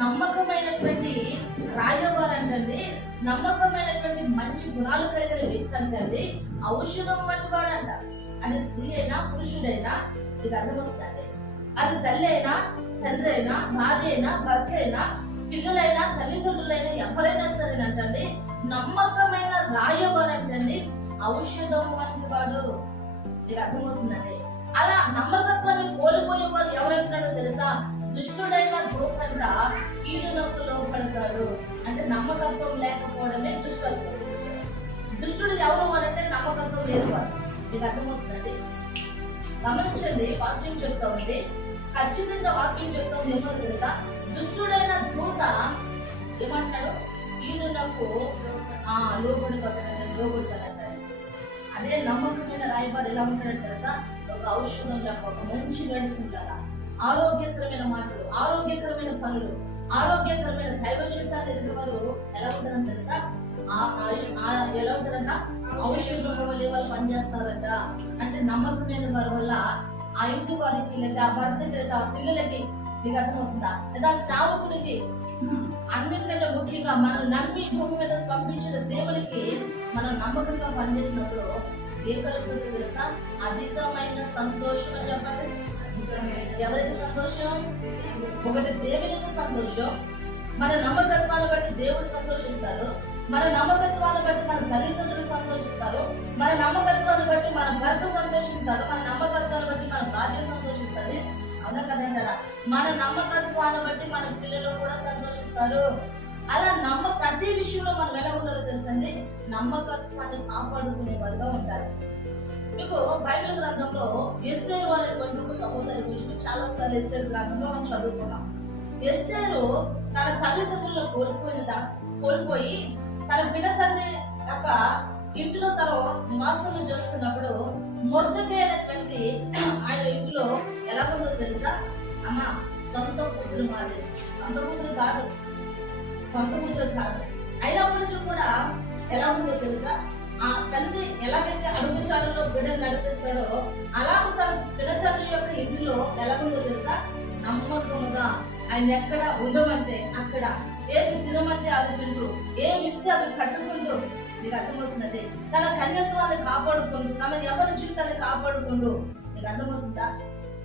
నమ్మకమైనటువంటి రాయబారు అంటే నమ్మకమైనటువంటి మంచి గుణాలు కలిగిన వ్యక్తి అంటే ఔషధం వంటి వాడు అంట. అది స్త్రీ అయినా పురుషుడైనా ఇది అర్థమవుతుంది. అది తల్లి అయినా తండ్రి అయినా భార్య అయినా భర్త అయినా పిల్లలైనా తల్లిదండ్రులైనా ఎవరైనా సరేనంటండి నమ్మకమైన రాయబారు అంటే ఔషధం వంటి వాడు. ఇది అర్థమవుతుందండి. అలా నమ్మకత్వాన్ని కోల్పోయే వారు ఎవరంటున్నాడో తెలుసా? దుష్టుడైన దూకంట కీడునకు లోపడతాడు. అంటే నమ్మకత్వం లేకపోవడమే దుష్టత్వం. దుష్టుడు ఎవరు అంటే నమ్మకత్వం లేదు వారు. మీకు అర్థమవుతుందండి. గమనించండి, వాక్యం చెప్తా ఉంది, ఖచ్చితంగా వాక్యం చెప్తా ఉంది. ఏమో తెలుసా? దుష్టుడైన దూత ఏమంటాడు? కీడునకు లోబడుతాడంటాడు. అదే నమ్మకమైన రాయబారు ఎలా ఉంటాడో తెలుసా? ఒక ఔషధం లాగా, ఒక మంచి మెడిసిన్ లాగా, ఆరోగ్యకరమైన మాటలు, ఆరోగ్యకరమైన పనులు, ఆరోగ్యకరమైన దైవ చిత్తాన్ని ఎదుగువారు ఎలా ఉంటారని తెలుసా? ఎలా ఉంటారంట? ఔషధం వల్ల వాళ్ళు పనిచేస్తారంట. అంటే నమ్మకమైన వారి వల్ల ఆ ఇంటి వారికి లేదా ఆ భర్తకి లేదా ఆ పిల్లలకి, మీకు అర్థమవుతుందా? లేదా సేవకుడికి, అన్నింటికంటే ముఖ్యంగా మనం నమ్మి భూమి మీద పంపించిన దేవునికి మనం నమ్మకంగా పనిచేసినప్పుడు ఏ కలుగుతుందో తెలుసా? అధికమైన సంతోషం. చెప్పండి, ఎవరికి సంతోషం? ఒకటి దేవునికి సంతోషం. మన నమ్మకత్వాన్ని బట్టి దేవుడు సంతోషిస్తాడు. మన నమ్మకత్వాన్ని బట్టి మన తల్లిదండ్రులు సంతోషిస్తారు. మన నమ్మకత్వాన్ని బట్టి మన భర్త సంతోషిస్తాడు. మన నమ్మకత్వాన్ని బట్టి మన భార్య సంతోషిస్తుంది. అవునా కదంటారా? మన నమ్మకత్వాన్ని బట్టి మన పిల్లలు కూడా సంతోషిస్తారు. అలా ప్రతి విషయంలో మనం ఎలా ఉంటారో తెలుసండి, నమ్మకత్వాన్ని కాపాడుకునే వారుగా ఉంటారు. మీకు బైబిల్ గ్రంథంలో ఎస్తేరు అనేటువంటి ఒక సహోదరి గురించి చాలా సార్లు ఎస్తేరు గ్రంథంలో మనం చదువుకున్నాం. ఎస్తేరు తన తల్లిదండ్రులను కోల్పోయి తన బిడ్డ తండ్రి యొక్క ఇంట్లో తన నివాసం చేస్తున్నప్పుడు మొర్దెకై అనేటువంటి ఆయన ఇంట్లో ఎలా ఉందో తెలుసా? అమ్మ సొంత కూతురు మాది, సొంత కూతురు కాదు, అయినప్పటికీ కూడా ఎలా ఉందో తెలుసా? ఆ తండ్రి ఎలాగైతే అడుగుచారులో బిడ్డను నడిపిస్తాడో అలాగ తన బిడ్డ తండ్రి యొక్క ఇంటిలో ఎలా ఉందో తెలుసా? నమ్మకముగా ఆయన ఎక్కడ ఉండమంటే అక్కడ, ఏది తినమంటే అది తింటూ, ఏమి ఇస్తే అది కట్టుకుంటూ, నీకు అర్థమవుతున్నది, తన కన్యత్వాన్ని కాపాడుకుంటూ, తన ఎవరి జీవితాన్ని కాపాడుకుంటూ, నీకు అర్థమవుతుందా?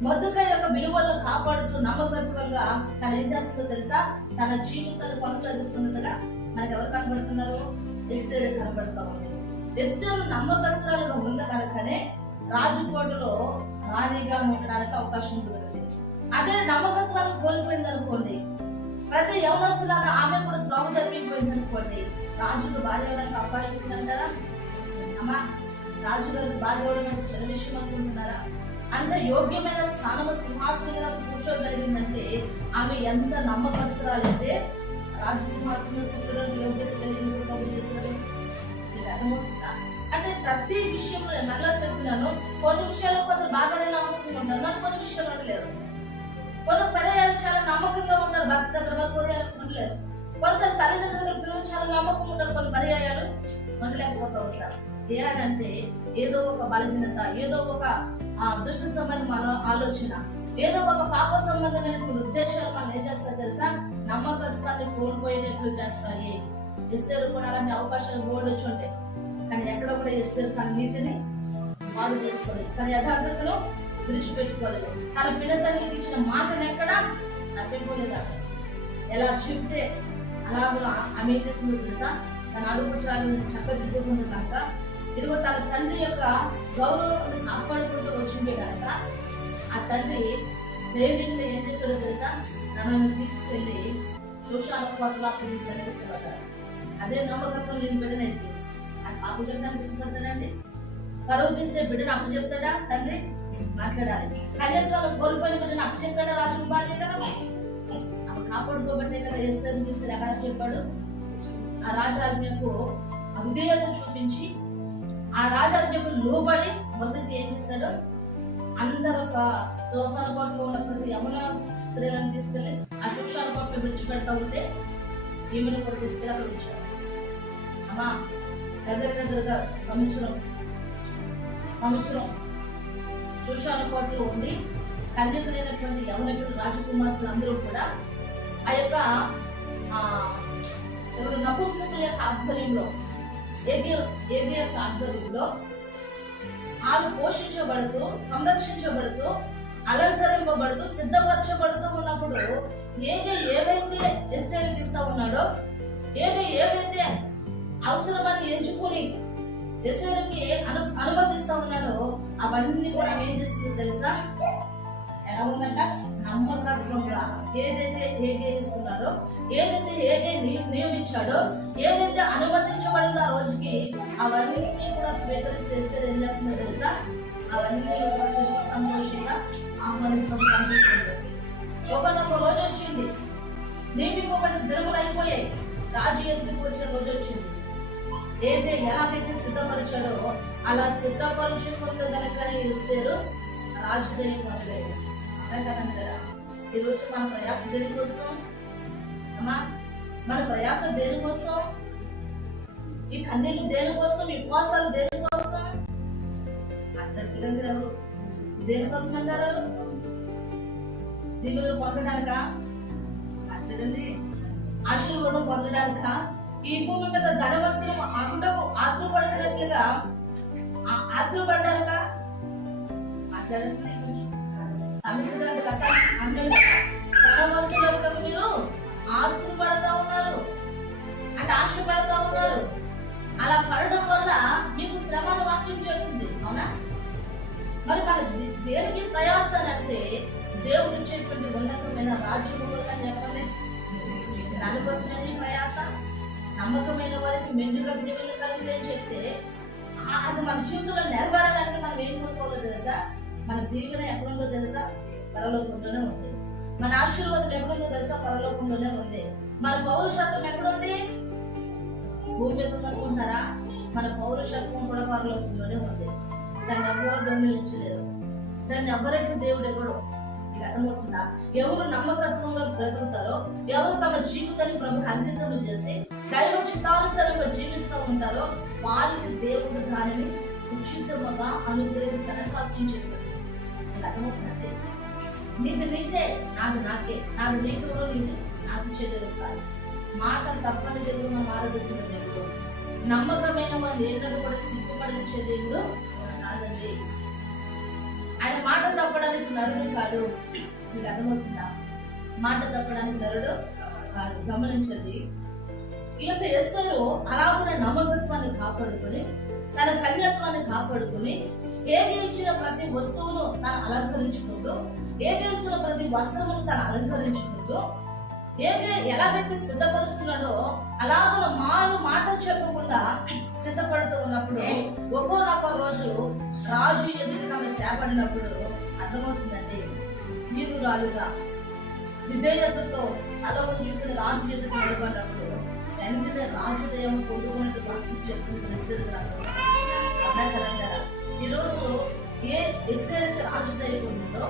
మొర్దెకై యొక్క విలువలను కాపాడుతూ నమ్మకత్వంగా తను ఏం చేస్తుందో తెలుసా? తన జీవితాన్ని కొనసాగిస్తున్నదిగా మనకు ఎవరు కనబడుతున్నారు? ఎస్తేరు కనబడుతూ ఉంది. ఎస్తేరు నమ్మకస్తురాలుగా ఉంది కనుకనే రాజకోటలో రాణిగా ఉండడానికి అవకాశం ఉంటుంది. అదే నమ్మకత్వాన్ని కోల్పోయింది అనుకోండి, ప్రతి యవనస్తులాగా ఆమె కూడా త్రోవ తప్పిపోయింది అనుకోండి, రాజుకు భార్య అవడానికి అవకాశం ఉందంటారా? అమ్మా, రాజుగారికి భార్య అవడం చిన్న విషయం అనుకుంటున్నారా? అంత యోగ్యమైన స్థానము సింహాసనంగా కూర్చోగలిగిందంటే ఆమె ఎంత నమ్మకస్తురాలైతే రాజు సింహాసనం కూర్చోడానికి యోగ్యత కలిగింది కబురు చేశారు. మీకు అర్థమవుతుందా? అంటే ప్రతి విషయంలో మళ్ళా చెప్తున్నాను, కొన్ని విషయాల్లో కొందరు బాగానే నమ్మకంగా ఉంటారు, కొన్ని విషయాలు లేరు. కొన్ని పర్యాలు చాలా నమ్మకంగా ఉంటారు, భర్త దగ్గర పర్యాలు ఉండలేరు. కొన్నిసార్లు తల్లిదండ్రుల పిల్లలు చాలా నమ్మకం ఉంటారు, కొన్ని పర్యాయాలు ఉండలేకపోతూ ఉంటారు. ఏదంటే ఏదో ఒక బలహీనత, ఏదో ఒక దుష్ట సంబంధమైన ఆలోచన, ఏదో ఒక పాప సంబంధమైనటువంటి ఉద్దేశాలు మనం ఏం చేస్తాయి తెలుసా? నమ్మకత్వాన్ని కోల్పోయేటట్లు చేస్తాయి. ఎస్తేరు కూడా అలాంటి అవకాశాలు బోర్డు వచ్చి ఉంటాయి, కానీ ఎక్కడ కూడా ఎస్తేరు తన నీతిని వాడు చేసుకోలేదు, తన యథార్థతను విడిచిపెట్టుకోలేదు, తన బిడ్డ తల్లికి ఇచ్చిన మాటను ఎక్కడా నచ్చకపోలేదు. ఎలా చెప్తే అలా ఆమె ఏం చేస్తుందో తెలుసా? తన అడుగుచాలు చక్కదిద్దుకుంది కనుక, ఇదిగో తన తండ్రి యొక్క గౌరవాన్ని కాపాడుకుంటూ వచ్చింది కనుక ఆ తండ్రి దేవుడిని ఏం చేశాడో తెలుసా? తనను తీసుకెళ్లి శోషాల కోటలో తీసుకెళ్ళి ఇష్టపడ్డాడు. అదే నమ్మకత్వం లేని బిడ్డనైతే అప్పు చెప్పడానికి ఇష్టపడతాడండి? కరువు తీసే బిడ్డను అప్పు చెప్తాడా తండ్రి? మాట్లాడాలి. కన్యత్వాలు కోల్పోయిన బిడ్డను అప్పు చెప్తాడా? రాజు భార్య కదా, అప్పుడు కాపాడుకోబట్టే కదా ఎస్తేరుని తీసుకెళ్ళి ఎక్కడ చెప్పాడు? ఆ రాజాజ్ఞకు అవిధేయత చూపించి ఆ రాజాజ్ఞకు లోబడి మొదటి ఏం చేస్తాడు? అందరూ ఒక శోషాల కోటలో ఉన్న ప్రతి యమున స్త్రీలను తీసుకెళ్లి ఆ శోషాల కోటలో విడిచిపెడతా ఉంటే ఈమెను కూడా తీసుకెళ్ళి అక్కడ ఉంచారు. అమ్మా, దగ్గరగా సంవత్సరం శోషాల కోటలో ఉండి కన్యకులైనటువంటి యమునకులు రాజకుమారులు అందరూ కూడా ఆ యొక్క యొక్క ఎవరు నపుంసకుల యొక్క ఆధ్వర్యంలో ఏది యొక్క ఆధ్వర్యంలో వాళ్ళు పోషించబడుతూ సంరక్షించబడుతూ అలంకరింపబడుతూ సిద్ధపరచబడుతూ ఉన్నప్పుడు ఏవైతే ఎస్తేరుకి ఇస్తా ఉన్నాడో ఏవైతే అవసరమని ఎంచుకుని ఎస్తేరుకి అనుమతిస్తా ఉన్నాడో అవన్నీ కూడా ఏం చేస్తుందో తెలుసా? ఎలా ఉందంట? నమ్మకత్వంగా ఏదైతే ఏగే ఇస్తున్నాడో, ఏదైతే ఏగే నియమించాడో, ఏదైతే అనుమతించబడిందో ఆ రోజుకి అవన్నీ కూడా స్వీకరిస్తే ఏం చేస్తుందో తెలుసా? అవన్నీ సంతోషంగా ఆహ్వానిస్తుంది. ఒక రోజు వచ్చింది, నియమింపబడిన దినములు అయిపోయాయి, రాజు ఎదుటికి వచ్చే రోజు వచ్చింది. ఎలాగైతే సిద్ధపరిచాడో అలా సిద్ధపరుచుకుంటే కనుకనే ఇస్తారు రాజు దేని పొందలేదు. కదంటారా? ఈరోజు మన ప్రయాస దేనికోసం అమ్మా? మన ప్రయాస దేనికోసం? ఈ కన్నీళ్ళు దేనికోసం? ఈ ఉపవాసాలు దేనికోసం? ఎవరు దేనికోసం అంటారు? దీవులు పొందడానిక? మాట్లాడండి. ఆశీర్వాదం పొందడానిక? ఈ భూమి మీద ధనవంతులు ఆత్రపడినట్లుగా ఆత్రపడ్డాక మాట్లాడండి. ధనవంతులకు మీరు ఆత్రపడతా ఉన్నారు అంటే ఆశపడతా ఉన్నారు. అలా పడడం వల్ల మీకు శ్రమను వాక్యం చేస్తుంది. అవునా? మరి మన దేనికి ప్రయాసాలు అంటే దేవుడు ఇచ్చేటువంటి ఉన్నతమైన రాజ్యం అని చెప్పండి. దానికోసమే ప్రయాస. నమ్మకమైన వారికి మెండుగా దేవుళ్ళు కలిగిందని చెప్తే అది మన జీవితంలో నెరవేరాలంటే మనం ఏం కోరుకోవాలో తెలుసా? మన దీవెన ఎక్కడుందో తెలుసా? పరలోకంలోనే ఉంది. మన ఆశీర్వాదం ఎక్కడుందో తెలుసా? పరలోకంలోనే ఉంది. మన పౌరుషత్వం ఎక్కడుంది? భూమి మీద ఉందనుకుంటారా? మన పౌరుషత్వం కూడా పరలోకంలోనే ఉంది. దాన్ని ఎవరో దొంగిలించలేరు. దాన్ని ఎవరైతే దేవుడు ఎవడో మీకు అర్థమవుతుందా? ఎవరు నమ్మకత్వంలో బ్రతుకుతారో, ఎవరు తమ జీవితాన్ని ప్రభుకి అంకితం చేసి దైవ చిత్తానుసారంగా జీవిస్తూ ఉంటారో వారికి దేవుడు దానిని ఉచితముగా అనుగ్రహిస్తానని వాక్యం చెప్పారు. మీకు అర్థమవుతుందంటే నీకు నీకే, నాది నాకే, నాది నీకు నీది నాకు చెల్లెలు కాదు. మాట తప్పని దేవుడు మనం ఆరాధిస్తున్న దేవుడు. నమ్మకమైన వాళ్ళు ఏనాడు కూడా సిగ్గుపడించే దేవుడు కాదండి. ఆయన మాట తప్పడానికి నరుడు కాదు. మీకు అర్థమవుతుందా? మాట తప్పడానికి నరుడు కాదు. గమనించండి. ఈ యొక్క ఎస్తరు అలా కూడా నమ్మకత్వాన్ని కాపాడుకుని తన కన్యత్వాన్ని కాపాడుకుని ఏది ఇచ్చిన ప్రతి వస్తువును తను అలంకరించుకుంటూ, ఏది ఇస్తున్న ప్రతి వస్త్రమును తను అలంకరించుకుంటూ, ఎలాగైతే సిద్ధపరుస్తున్నాడో అలాగ మాట చెప్పకుండా సిద్ధపడుతూ ఉన్నప్పుడు ఒక్కొక్క రోజు రాజు ఎదుటి ఆమె చేపడినప్పుడు అర్థమవుతుందండి. నీరురాలుగా విధేయతతో తల ఉంచుకుని రాజు ఎదుటి నిలబడినప్పుడు వెంటనే రాజు దయం పొందుకున్నట్టు వాక్యం చెప్తుంది. ఈరోజు ఏ ఎస్తేర్ అయితే రాజు దయం ఉందో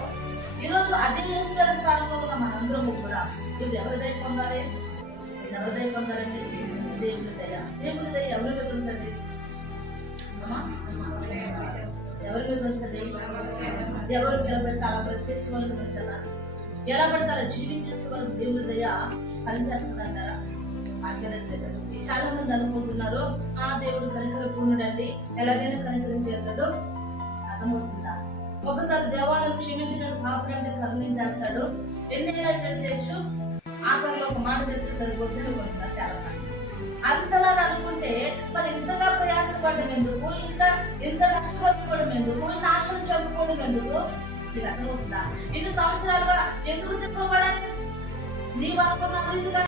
ఈరోజు అదే ఎస్తేర్ స్థానంలో మనందరము కూడా ఇప్పుడు ఎవరి దయ పొందాలి? ఎవరి దయ పొందాలండి? దేవుని దయ. దేవుని దయ ఎవరి మీద ఉంటుంది? ఎవరి మీద ఉంటుంది? ఎవరు నిలబెడితే అలా బ్రతికేసే వాళ్ళకి ఉంటుందా? ఎలా పడతారా జీవించేసే వాళ్ళకి దేవుని దయ పనిచేస్తుందంటారా? మాట్లాడట్లేదు. చాలా మంది అనుకుంటున్నారు దేవుడు కనికర పూర్ణుడండి, ఎలాగైనా కనికరం చేస్తాడు. అర్థమవుతుందా? ఒకసారి దేవాలను క్షమించడానికి కాపాడంటే కరుణించేస్తాడు. ఎన్నైనా చేసేయచ్చు. ఆఖరిలో ఒక మాట చెప్తే సరిపోతుంది అనుకుంటున్నారు చాలా మంది. అంతలా అనుకుంటే మరి ఇంతగా ప్రయాసపడడం ఎందుకు? ఇంత నష్టపోతుకోవడం ఎందుకు? ఇన్ని ఆశలు చంపుకోవడం ఎందుకు? ఇది అర్థమవుతుందా? 2 సంవత్సరాలుగా ఎందుకు తిప్పబడాలి? నీవు అనుకున్న